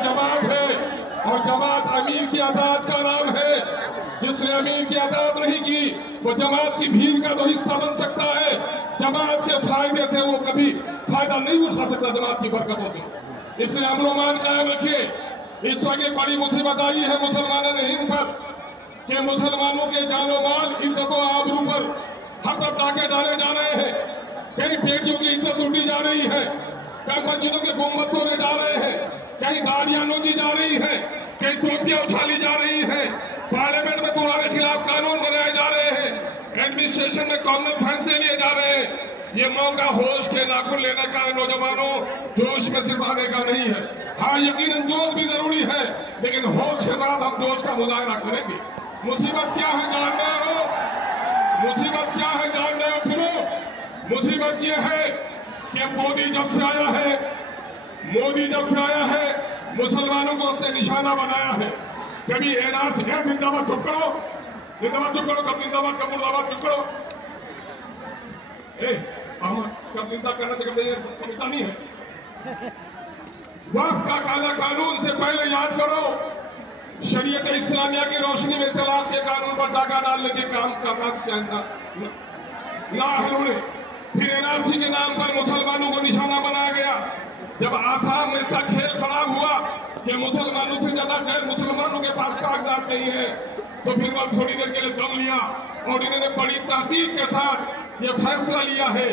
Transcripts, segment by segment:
जमात है और जमात अमीर की अतात का नाम है। जिसने अमीर की अतात नहीं की वो जमात की भीड़ का तो हिस्सा बन सकता है, जमात के फायदे से वो कभी फायदा नहीं उठा सकता जमात की बरकतों से। इसलिए अमन कायम रखिए। इस वक्त बड़ी मुसीबत आई है मुसलमानों ने हिंद पर कि मुसलमानों के जानो माल इज्जत और आबरू पर हर तरफ टाके डाले जा रहे हैं। कहीं बेटियों की इज्जत लूटी जा रही है, कहीं मस्जिदों के गुम्बद तोड़े जा रहे हैं, कहीं गाड़ियां नोची जा रही है, कहीं टोपियां उछाली जा रही है, पार्लियामेंट में तुम्हारे खिलाफ कानून बनाए जा रहे हैं, एडमिनिस्ट्रेशन में कॉमन फैसले लिए जा रहे हैं। ये मौका होश के नाखून लेने का है नौजवानों, जोश में सिर्फ आने का नहीं है। हाँ, यकीनन जोश भी जरूरी है, लेकिन होश के साथ हम जोश का मुजाहरा करेंगे। मुसीबत क्या है जान रहे हो? मुसीबत क्या है जान रहे हो? सुनो, मुसीबत ये है कि मोदी जब से आया है मुसलमानों को उसने निशाना बनाया है। कभी एनआरसी जिंदाबाद चुप करो, कब जिंदाबाद कब मुर्दाबाद चुप करो। कब जिंदा करना चाहिए समझता नहीं है। वक्त का काला कानून से पहले याद करो, शरीयत इस्लामिया की रोशनी में तलाक के कानून पर डाका डालने के काम का उन्होंने फिर एनआरसी के नाम पर मुसलमानों को निशाना बनाया गया। जब आसाम में इसका खेल खराब हुआ कि मुसलमानों से ज्यादा गैर मुसलमानों के पास कागजात नहीं है, तो फिर वह थोड़ी देर के लिए दम लिया और इन्होंने बड़ी तहकीक के साथ यह फैसला लिया है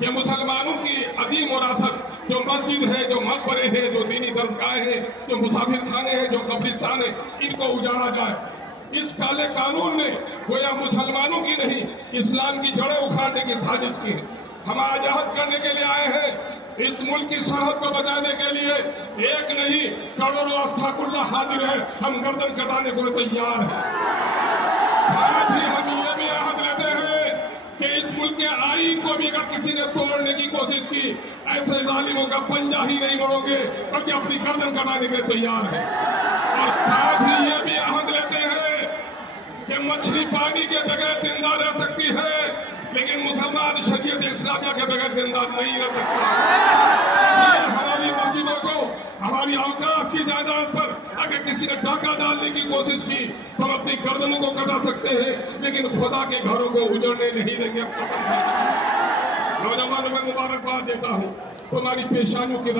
कि मुसलमानों की अजीम विरासत जो मस्जिद है, जो मकबरे हैं, जो दीनी दरसगाहें हैं, जो मुसाफिर खाने हैं, जो कब्रिस्तान है, इनको उजाड़ा जाए। इस काले कानून ने गोया मुसलमानों की नहीं, इस्लाम की जड़ें उखाड़ने की साजिश की है। हम आजाद करने के लिए आए हैं, इस मुल्क की सरहद को बचाने के लिए। एक नहीं करोड़ों अस्तगफिरुल्लाह हाजिर है, हम गर्दन कटाने को तैयार हैं। साथ ही हम ये भी अहद लेते हैं कि इस मुल्क के आईन को भी अगर किसी ने तोड़ने की कोशिश की, ऐसे जालिमों का पंजा ही नहीं मोड़ोगे बल्कि अपनी गर्दन कटाने के लिए तैयार है। और साथ ही ये भी अहद लेते हैं कि मछली पानी के बगैर जिंदा रह सकती है, लेकिन मुसलमान शरीयत इस्लामिया के बगैर जिंदा नहीं रह सकता। हमारी मस्जिदों को, हमारी औकात की जायदाद पर अगर किसी ने डाका डालने की कोशिश की तो हम अपनी गर्दनों को कटा सकते हैं, लेकिन खुदा के घरों को उजड़ने नहीं देंगे। कसम खाकर नौजवानों में मुबारकबाद देता हूँ, तुम्हारी पेशानियों की